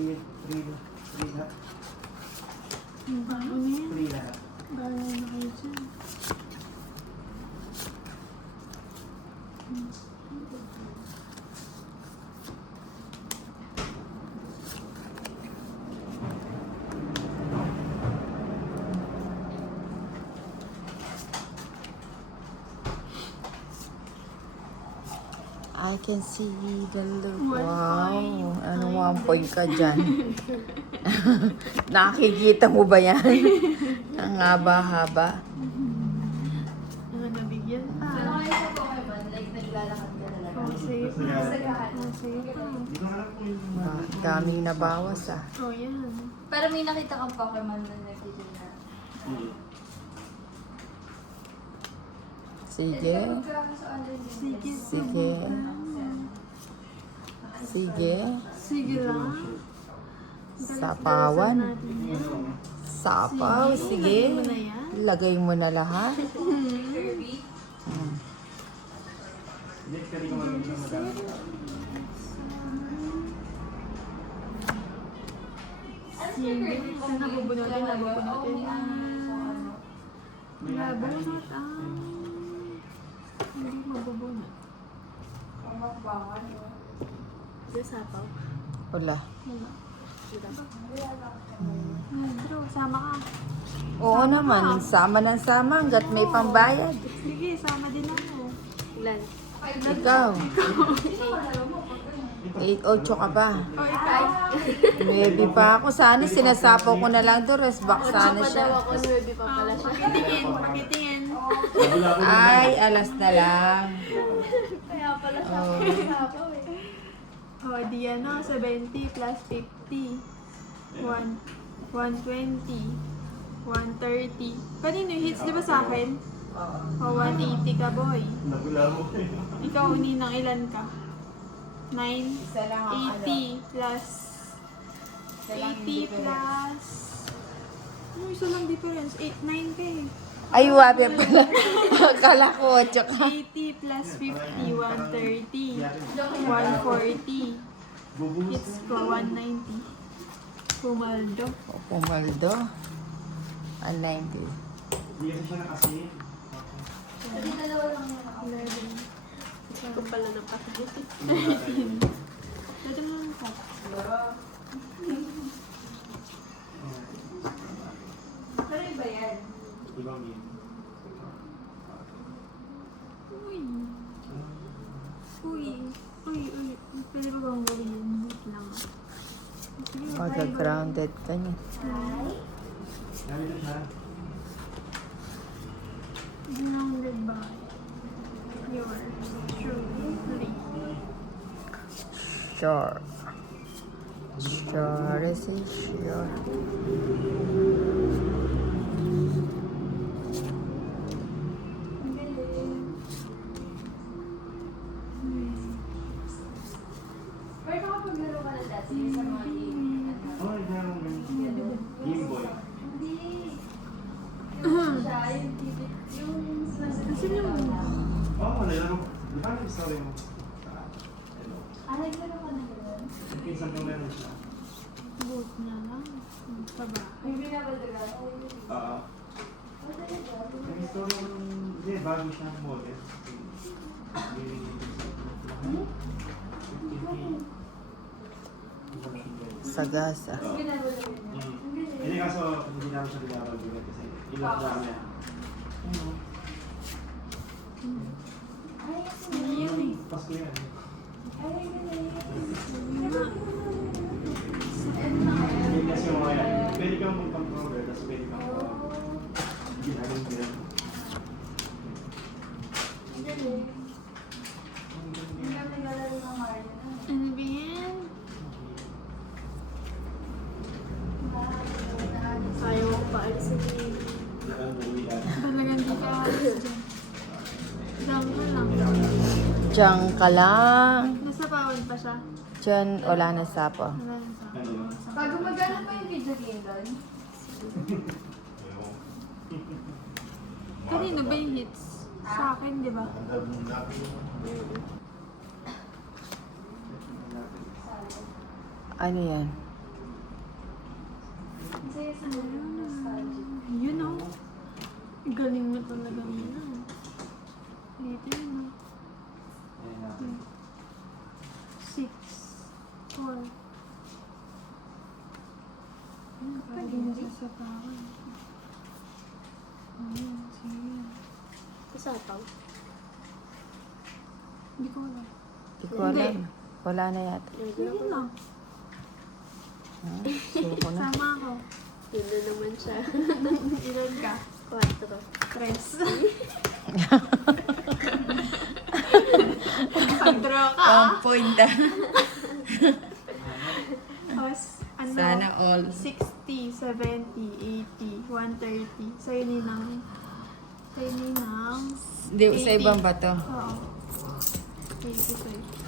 Free lahat. Ano yan? Free lahat. Bahala na kayo dyan. I can see the look. 1 Wow. point. Anong 1 point ka dyan? Nakikita mo ba yan? Ang haba-haba. Ano, nabigyan pa. Ano kayo sa Pokemon? Like, naglalakad ka na lang. Oh, safe Sa pa. lahat. Oh, safe pa. Hindi ko alam kung yung Daming nabawas ah. Oh, yan. Pero may nakita kang Pokemon na nagtitinda. Sige. Sige. Sige. Sige. Sige lang. Sapawan. Natin yan. Sapaw. Sige. Lagyan mo na yan. Lagay mo na lahat. Kirby? Hindi, kaya ko alam yung madami. Sige. Saan nabubunutin? Nabubunutin. May Nabunot. Hindi mabubunot. Kamakbangan. Di sapaw. Wala. Wala. Pedro, sama ka. Oo naman. Sama ng sama hanggat may pambayad. Sige, sama din ako. Ilan? Ikaw. 8-8 ka pa. Oh, ikaw. 9 pa ako. Sana sinasapaw ko na lang to. Rest back sana siya. Ako, nuebe pa pala siya. Pakitingin, pakitingin. Ay, alas na lang. Kaya pala siya Oh. pinasapaw eh. Oh, di ano, 70 plus 50. 120. 130. Kanino yung hits, di ba sa akin? O, 180 ka, boy. Nagula mo. Ikaw, uninang ilan ka? 9? Isa lang 80 plus... 80 plus... Ano, isa lang difference? 9 ka eh. Ay, wabi pala. Akala ko 8 ka. 80 plus 50, 130. 140. Bubuhos Hits ko, 190. Pumaldo. Pumaldo. Ang 90. Hindi kasi siya nakasi. Kasi dalawa lang yun ako. 11. Ito ko pala na pati. 13. Pwede mo lang cut. Pero iba yan. Ibang yun. Uy. Uy. Uy, uy. Pwede ba bang gawin? Wait lang. Sige, Magka-grounded ka niya. Dami na siya. Grounded by your truly. Sure. Sure is it sure. Ang galing. Pero nakapaglaro ka na dati sa mga game. Oh, meron ganun. Game Boy. Hindi. Yung siya, yung TV, yung Asan yung... Oh, nalaro. Di ba yung story mo? naglaro ka na gano'n? Yung pinsan ko meron siya. Boot na lang. Sa bahay. May binabalaga ako. Oo. Oh, talaga? Yung story mo, hindi, bago siya model. Sagasa. Binabalaga niya. Ang galing. Hindi kaso, hindi namin siya binabagulat kasi ilang lang niya. Ay, kasi Yan eh. Pasko yan. ay, ang galing. Hindi kasi yung mga yan. Pwede kang mag-controller, tapos pwede kang ginagawin ko yan. Ang galing. Hindi kami naglalaro ng Mario na. Ano ba yan? Ayaw ko pa alisin eh. Talagang di ka alis dyan. Dam ka lang. Diyan ka lang. Nasa pawan pa siya. Diyan, wala na sapo. Wala na sa Pag gumagana pa yung video game doon, Kanino ba yung hits? Sa akin, di ba? Ano yan? Kasi sa mga nostalgic. Yun o. Galing mo talaga nila. Dito yun o. Ayan natin. 6, 4. Ayun, sasapakan. Ayun, sige. Kasapaw. Hindi ko alam. Hindi ko alam. Wala na yata. Yun lang. Ha? Suko na. Sama ako. Yun na naman siya. Ilan ka? 4. 3. Pag-draw ka ah. point ah. Tapos, ano? Sana all. 60, 70, 80, 130. Sa'yo ninang. Sa'yo ninang. Hindi, sa ibang bato. Oo. 80 sa'yo.